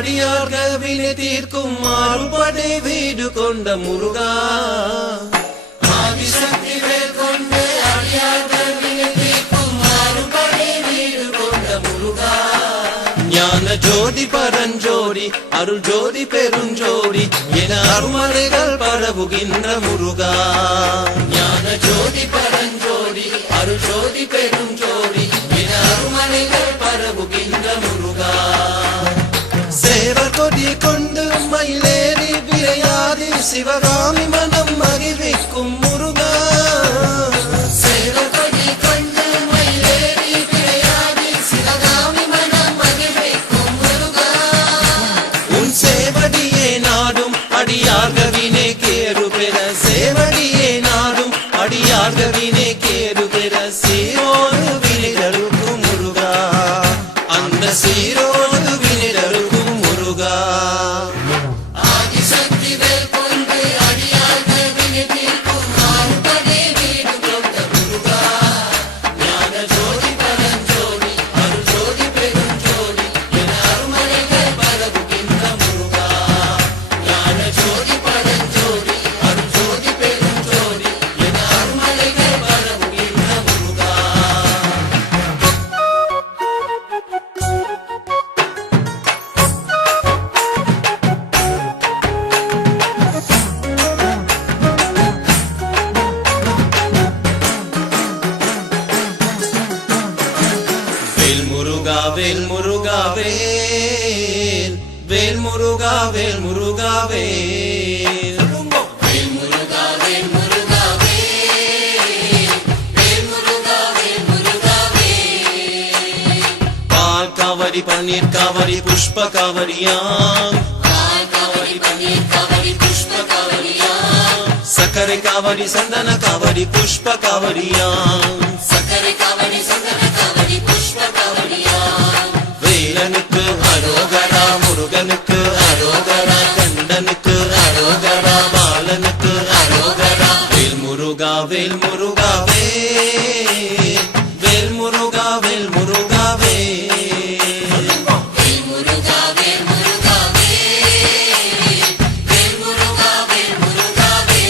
அடியார்கள் வினை தீர்க்கும் மாறுபடை வீடு கொண்ட முருகா ஆதிசக்தி வேல் கொண்டு அடியார்கள் வினை தீர்க்கும் மாறுபடை வீடு கொண்ட முருகா ஞான ஜோதி பரஞ்சோதி அருள் ஜோதி பெருஞ்சோதி என அருமறைகள் பரவுகின்ற முருகா ஞான ஜோதி பரஞ்சோதி அருள் ஜோதி பெருஞ்சோதி என அருமறைகள் பரவுகின்ற முருகா சேவர் கொடி கொண்டு மயிலேறி விளையாடி சிவகாமி மனம் மகிழ்விக்கும் முருகா சேவர் கொடி கொண்டு மயிலேறி விளையாடி சிவகாமி மனம் மகிழ்விக்கும் முருகா உன் சேவடியே நாடும் அடியார்கவினே கேரு பெற சேவடியே நாடும் அடியார்கவினே கேரு பெற சீரோடு வினைதருக்கும் முருகா அந்த சீரோடு வினைதருக்கும் முருகா ஆதிசக்தி வேல் கொண்டு அடியார்கள் வினை தீர்க்கும் மாறுபடை வீடு கொண்ட முருகா ஞான ஜோதி பரஞ்சோதி அருள் ஜோதி பெருஞ்சோதி என அருமறைகள் பரவுகின்ற முருகா ஞான ஜோதி பரஞ்சோதி அருள் ஜோதி பெருஞ்சோதி என அருமறைகள் பரவுகின்ற முருகா வேல் முருகா வேல் முருகா வேல் வேல் முருகா வேல் முருகா வேல் வேல் முருகா வேல் முருகா வேல் வேல் முருகா வேல் முருகா வேல் பால் காவடி பன்னீர் காவடி புஷ்ப காவடியாம் பால் காவடி பன்னீர் காவடி புஷ்ப காவடியாம் சக்கரை காவடி சந்தன காவடி புஷ்ப காவடியாம் சக்கரை காவடி சந்தன காவடி புஷ்ப காவடியாம் வேலனுக்கு அரோகரா முருகனுக்கு அரோகரா கண்டனுக்கு அரோகரா பாலனுக்கு அரோகரா வேல் முருகா வேல் முருகா வேல் வேல் முருகா வேல் முருகா வேல் வேல் முருகா வேல் முருகா வேல் வேல் முருகா வேல் முருகா வேல்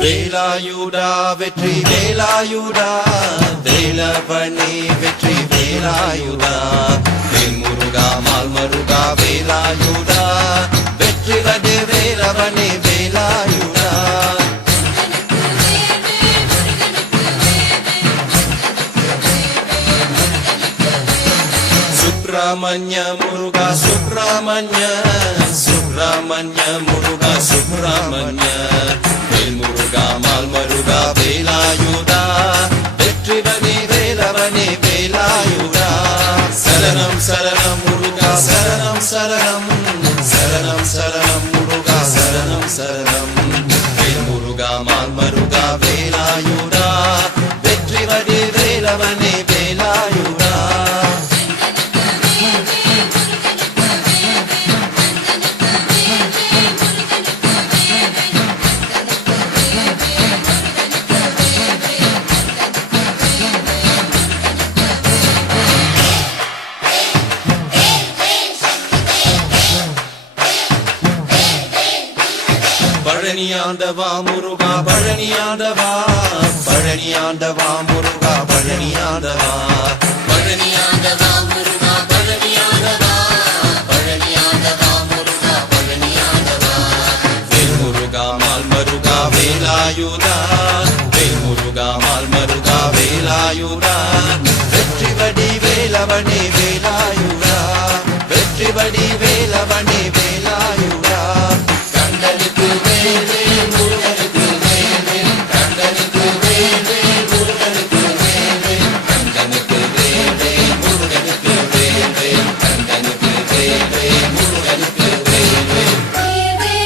வேலாயுடா வெற்றி வேலாயுடா வேலவனே வெற்றி வேலாயுடா வேல் முருகா மால் மருகா வேலாயுடா வெற்றி வடே வேலவனே வேலாயுடா சுப்பிரமணிய முருகா சுப்பிரமணிய சுப்பிரமணிய முருகா சுப்பிரமணிய வேல் முருகா மால் மருகா வேலாயுதா வெற்றி வனே வேலவனே வேலாயுதா சரணம் சரணம் முருகா சரணம் சரணம் சரணம் சரணம் முருகா சரணம் சரணம் வேல் முருகா மால் மருகா வேலாயுதா வெற்றி வனே வேலவனே வேலாயுதா பழனியாண்டவா முருகா பழனியாண்டவா பழனியாண்டவா முருகா பழனியாண்டவா பழனியாண்டவா முருகா பழனியாண்டவா பழனியாண்டவா முருகா பழனியாண்டவா வேல் முருகா மால் மருகா வேலாயுதா வேல் முருகா மால் மருகா வேலாயுதா வெற்றி வடி வேலவனே வேலாயுதா வெற்றி வடி வேலவனே வேலாயுதா கண்டனுக்கு வேல் வேல் முருகனுக்கு வேல் வேல் கண்டனுக்கு வேல் வேல் முருகனுக்கு வேல் வேல் கண்டனுக்கு வேல் வேல் முருகனுக்கு வேல் வேல் கண்டனுக்கு வேல் வேல் முருகனுக்கு வேல் வேல்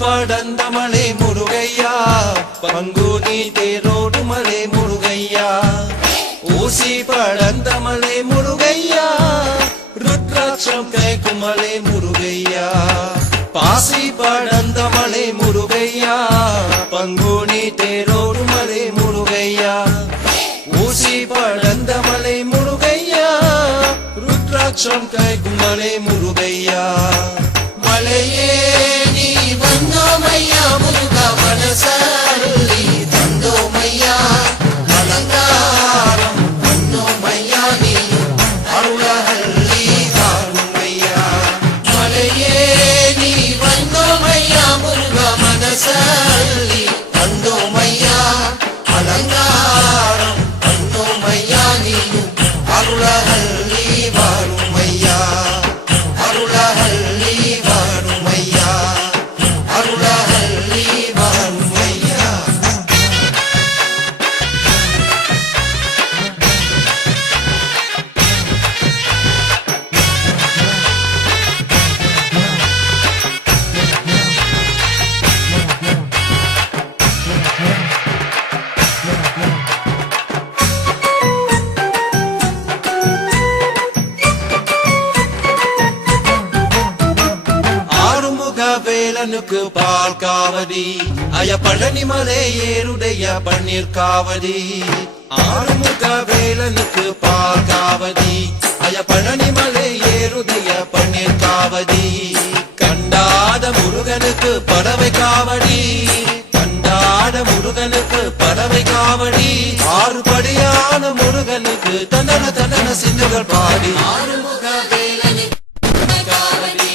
படந்த மலை முருகையா பங்குனி தேரோடு மலை முருகையா ஊசி படந்த மலை முருகையா ருத்ராட்சம் கைக்கும் மலை முருகையா பாசி படந்த மலை முருகையா பங்குனி தேரோடு மலை முருகையா ஊசி படந்த மலை முருகையா ருத்ராட்சம் கைக்கும் மலை முருகையா மலையே நீ வந்தோமையா முருகா மனசல்லி தந்தோமையா அலங்காரம் பண்ணோமையா நீ அருளஹல்லி தாருமையா மலையே நீ வந்தோமையா முருகா மனசல்லி தந்தோமையா அலங்காரம் பண்ணோமையா நீ அருளஹல்லி வாருமையா அருளஹல்லி வாருமையா அருளஹல்லி வாருமையா ஆறுமுக வேலனுக்கு பால் காவடி அய பழனி மலை ஏருடைய பன்னீர் காவடி ஆறுமுக வேலனுக்கு பால் காவடி அய பழனி மலை ஏருடைய பன்னீர் காவடி கண்டாத முருகனுக்கு பறவை காவடி கண்டாட முருகனுக்கு பறவை காவடி ஆறுபடியான முருகனுக்கு தண்டன தண்டன சிந்துகள் பாடி ஆறுமுக வேலனுக்கு காவடி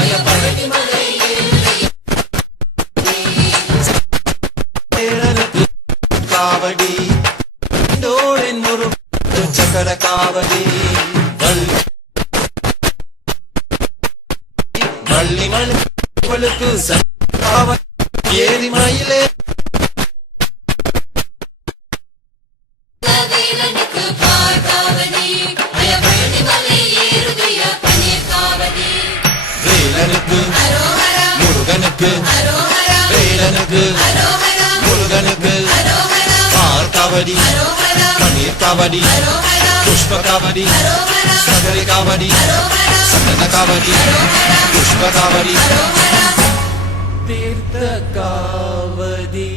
அய பழனி மலை ஏறுடைய காவடி டோரின் முரு சக்கர காவடி வள்ளி மலுக்கு ஏரி மயிலே வேலனுக்கு பால் காவடி அய பழனி மலை ஏறுடைய பன்னீர் காவடி வேலனுக்கு அரோஹரா முருகனுக்கு அரோஹரா வேலனுக்கு அரோஹரா முருகனுக்கு அரோஹரா பால் காவடி அரோஹரா பன்னீர் காவடி அரோஹரா புஷ்ப காவடி அரோஹரா சகரி காவடி அரோஹரா சந்தன காவடி புஷ்ப காவடி அரோஹரா தீர்த்த காவடி